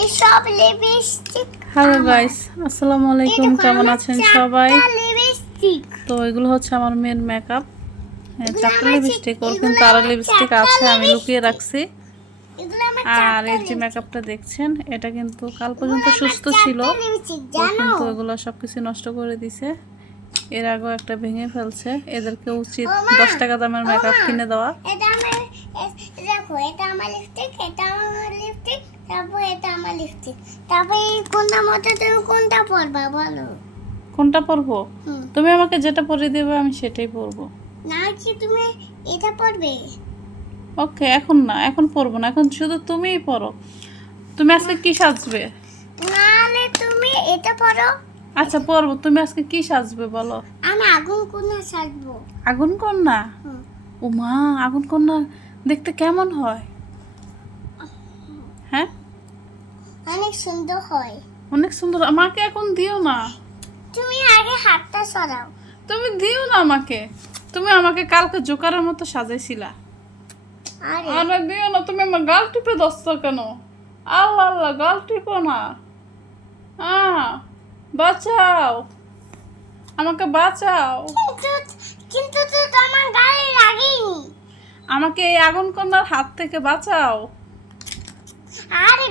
এসব lipstick hello guys আসসালামু আলাইকুম কেমন আছেন সবাই? তো এগুলো হচ্ছে আমার মেন মেকআপ চারটা লিপস্টিক ওর কিন্তু আরও লিপস্টিক আছে আমি লুকিয়ে রাখছি। আর এই যে মেকআপটা দেখছেন এটা কিন্তু কাল পর্যন্ত সুস্থ ছিল। কিন্তু এগুলো সবকিছু নষ্ট করে দিছে। এর আগেও একটা ভেঙে ফেলছে। এদেরকে উচিত দশ টাকা দামের মেকআপ কিনে দেওয়া। এটা আমার দেখো এটা আমার লিপস্টিক এটা লিপস্টিক তারপর কোনটা মতো তুমি কোনটা পরবা বলো? কোনটা পরবো তুমি আমাকে যেটা পরে দেবে আমি সেটাই পরবো না কি তুমি এটা পরবে ওকে এখন না এখন পরবো না এখন শুধু তুমিই পরো তুমি আজকে কি সাজবে? নাহলে তুমি এটা পরো আচ্ছা পরবো তুমি আজকে কি সাজবে বলো? আমি আগুন কোনা সাজবো। আগুন কন্যা? হুম। ও মা আগুন কন্যা দেখতে কেমন হ্যাঁ? অনেক সুন্দর হয়। অনেক সুন্দর। আমাকে এখন দিও না। তুমি আগে হাতটা সরাও। তুমি দিও না আমাকে। তুমি আমাকে কালকে জোকারের মতো সাজাইছিলা। আরে। দিও না তুমি আমার গাল টিপে দস্ত কেন? আল্লাহ আল্লাহ গাল টিপো না। বাঁচাও। আমাকে বাঁচাও। কিন্তু তো তোমার গায়ে লাগেনি আমাকে এই আগুন কন্যার হাত থেকে বাঁচাও। আরে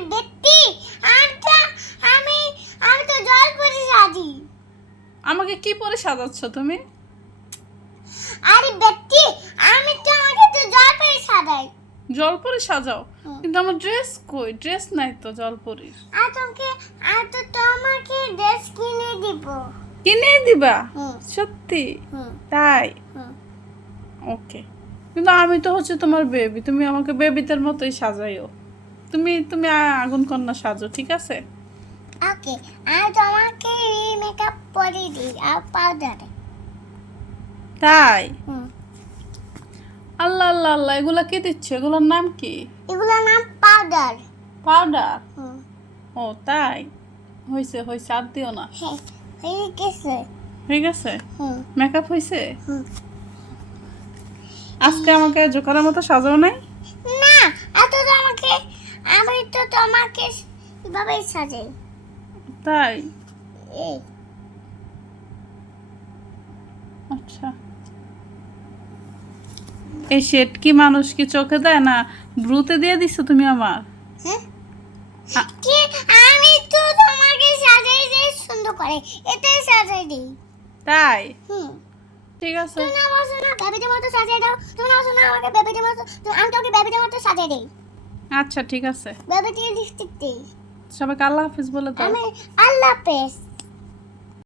আমি তো আমি আমি তো জল পরে সাজি। আমাকে কি পরে সাজাচ্ছ তুমি? আরে ব্যক্তি আমি তো আমাকে তো জল পরে সাজাই। জল পরে সাজাও? কিন্তু আমার ড্রেস কই? ড্রেস নাই তো জল পরির। আর তোমাকে আর তো তোমাকে ড্রেস কিনে দিব। কিনে দিবা? সত্যি? তাই? ওকে কিন্তু আমি তো হচ্ছে তোমার বেবি তুমি আমাকে বেবিদের মতোই সাজাইও। তুমি তুমি আগুন কন্যা সাজো ঠিক আছে? ওকে আর তোমাকে মেকআপ পরে দিই আর পাউডার তাই? আল্লাহ আল্লাহ আল্লাহ এগুলা কি দিচ্ছে? এগুলোর নাম কি? এগুলোর নাম পাউডার পাউডার ও তাই? হয়েছে হয়েছে আর দিও না। হ্যাঁ হয়ে গেছে। হয়ে গেছে? মেকআপ হুম। আজকে আমাকে জোকারের মতো সাজাও নাই না এত তো আমাকে আমি তো তোমাকে এভাবে সাজাই। তাই? এই। আচ্ছা। এই শেড কি মানুষ কি চোখে দেয় না ব্রুতে দিয়ে দিছো তুমি আমার? হ্যাঁ? আমি তো তোমাকে সাজাই যে সুন্দর করে এটাই সাজাই দিই। তাই? হুম। ঠিক আছে। তুমি না বসো না বেবিদের মতো সাজিয়ে দাও তুমি না বসো আমাকে বেবিদের মতো আমি তোকে বেবিদের মতো সাজিয়ে দিই। আচ্ছা ঠিক আছে। বাবা টিয়া দিই সবাইকে আল্লাহ হাফিজ বলে দাও। আমি আল্লাহ পেস